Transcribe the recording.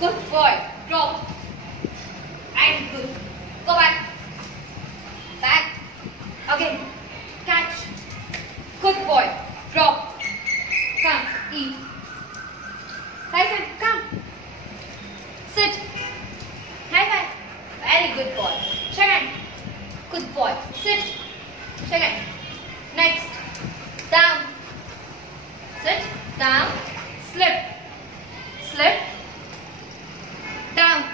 Good boy. Drop. And good. Go back. Back. Again. Catch. Good boy. Drop. Come. Eat. High five. Come. Sit. High five. Very good boy. Shake hand. Good boy. Sit. Shake hand. Next. Down. Sit. Down. Slip. Slip. Down.